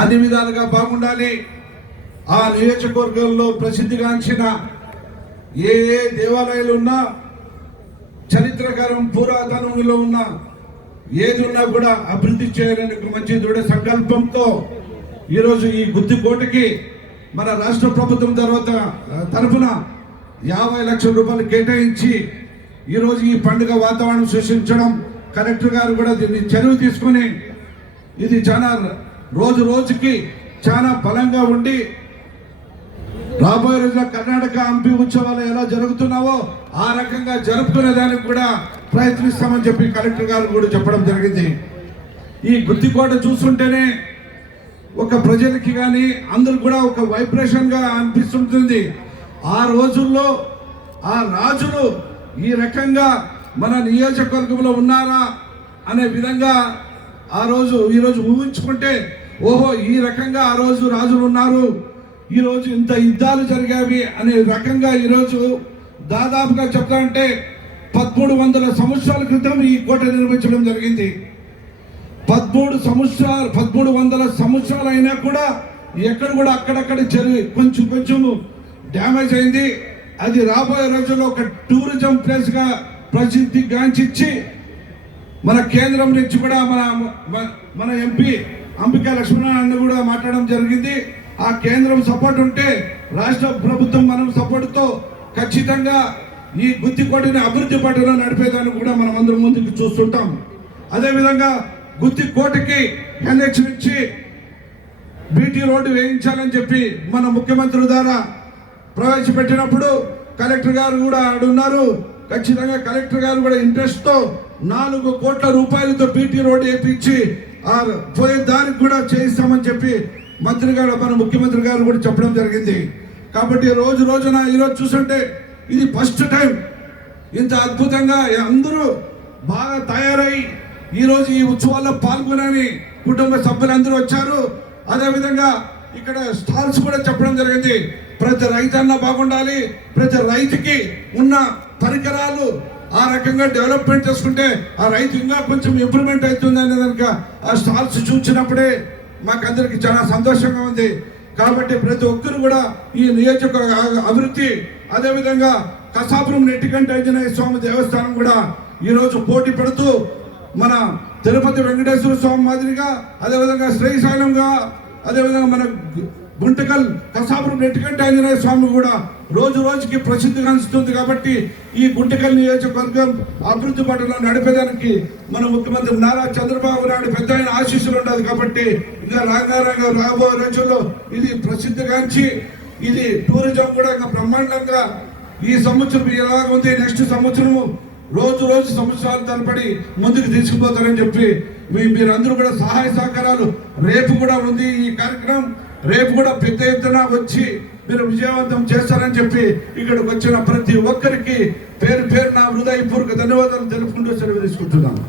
అన్ని విధాలుగా బాగుండాలి. ఆ నియోజకవర్గంలో ప్రసిద్ధిగాంచిన ఏ దేవాలయాలు ఉన్నా, చరిత్రకారం పురాతనంలో ఉన్న ఏది ఉన్నా కూడా అభివృద్ధి చేయాలని ఒక మంచి దృఢ సంకల్పంతో ఈరోజు ఈ గుత్తికోటకి మన రాష్ట్ర ప్రభుత్వం తరఫున 50 లక్షల రూపాయలు కేటాయించి ఈరోజు ఈ పండుగ వాతావరణం సృష్టించడం, కలెక్టర్ గారు కూడా దీన్ని చర్య తీసుకొని ఇది చాలా రోజుకి చాలా బలంగా ఉండి రాబోయే రోజుల్లో కర్ణాటక హంపి ఉత్సవాలు ఎలా జరుగుతున్నావో ఆ రకంగా జరుపుకునే దానికి కూడా ప్రయత్నిస్తామని చెప్పి కలెక్టర్ గారు కూడా చెప్పడం జరిగింది. ఈ గుత్తికోట చూస్తుంటేనే ఒక ప్రజలకి కానీ అందరు కూడా ఒక వైబ్రేషన్గా అనిపిస్తుంటుంది. ఆ రోజుల్లో ఆ రాజులు ఈ రకంగా మన నియోజకవర్గంలో ఉన్నారా అనే విధంగా ఈరోజు ఊహించుకుంటే, ఓహో ఈ రకంగా ఆ రోజు రాజులు ఉన్నారు, ఈరోజు ఇంత యుద్ధాలు జరిగావి అనే రకంగా ఈరోజు దాదాపుగా చెప్తామంటే 1300 సంవత్సరాల క్రితం ఈ కోట నిర్మించడం జరిగింది. 1300 సంవత్సరాలు అయినా కూడా ఎక్కడ కూడా అక్కడక్కడ కొంచెం డ్యామేజ్ అయింది. అది రాబోయే రోజుల్లో ఒక టూరిజం ప్లేస్గా ప్రసిద్ధిగాంచి మన కేంద్రం నుంచి కూడా మన ఎంపీ అంబికా లక్ష్మణ కూడా మాట్లాడడం జరిగింది. ఆ కేంద్రం సపోర్ట్ ఉంటే రాష్ట్ర ప్రభుత్వం మనం సపోర్ట్తో ఖచ్చితంగా ఈ గుత్తికోటని అభివృద్ధి పట్టులో నడిపేదాన్ని కూడా మనం అందరం ముందుకు చూస్తుంటాం. అదేవిధంగా గుత్తికోటకి ఎన్హెచ్ నుంచి బీటీ రోడ్డు వేయించాలని చెప్పి మన ముఖ్యమంత్రి ద్వారా ప్రవేశపెట్టినప్పుడు కలెక్టర్ గారు కూడా అడున్నారు. ఖచ్చితంగా కలెక్టర్ గారు కూడా ఇంట్రెస్ట్తో 4 కోట్ల రూపాయలతో బీటీ రోడ్డు వేయించి పోయే దానికి కూడా చేయిస్తామని చెప్పి మంత్రి గారు మన ముఖ్యమంత్రి గారు కూడా చెప్పడం జరిగింది. కాబట్టి రోజున ఈరోజు చూస్తుంటే ఇది ఫస్ట్ టైం ఇంత అద్భుతంగా అందరూ బాగా తయారై ఈరోజు ఈ ఉత్సవాల్లో పాల్గొనని కుటుంబ సభ్యులందరూ వచ్చారు. అదేవిధంగా ఇక్కడ స్టాల్స్ కూడా చెప్పడం జరిగింది. ప్రతి రైతన్న బాగుండాలి, ప్రతి రైతుకి ఉన్న పరికరాలు ఆ రకంగా డెవలప్మెంట్ చేసుకుంటే ఆ రైతు ఇంకా కొంచెం ఇంప్రూవ్మెంట్ అవుతుంది అనే దానికి ఆ స్టాల్స్ చూసినప్పుడే మాకందరికి చాలా సంతోషంగా ఉంది. కాబట్టి ప్రతి ఒక్కరు కూడా ఈ నియోజకవర్గ అభివృద్ధి, అదేవిధంగా కసాపురం నెట్టికంటి ఆంజనేయ స్వామి దేవస్థానం కూడా ఈరోజు పోటీ పడుతూ మన తిరుపతి వెంకటేశ్వర స్వామి మాదిరిగా, అదేవిధంగా శ్రీశైలంగా, అదేవిధంగా మన గుంటకల్ కసాపురం నెట్టికంటి ఆంజనేయ స్వామి కూడా రోజుకి ప్రసిద్ధిగాంచుతుంది. కాబట్టి ఈ గుంటకల్ నియోజకవర్గం అభివృద్ధి పట్టులో నడిపేదానికి మన ముఖ్యమంత్రి నారా చంద్రబాబు నాయుడు పెద్ద ఆయన ఆశీస్సులు ఉండదు. కాబట్టి ఇంకా రాబోయే రోజుల్లో ఇది ప్రసిద్ధిగాంచి ఇది టూరిజం కూడా ఇంకా బ్రహ్మాండంగా ఈ సంవత్సరం ఎలాగ ఉంది, నెక్స్ట్ సంవత్సరం రోజు సంవత్సరాల తరబడి ముందుకు తీసుకుపోతారని చెప్పి మీరందరూ కూడా సహాయ సహకారాలు రేపు కూడా ఉంది ఈ కార్యక్రమం. రేపు కూడా పెద్ద ఎత్తున వచ్చి మీరు విజయవంతం చేస్తారని చెప్పి ఇక్కడికి వచ్చిన ప్రతి ఒక్కరికి పేరు నా హృదయపూర్వక ధన్యవాదాలు తెలుపుకుంటూ సెలవు తీసుకుంటున్నాను.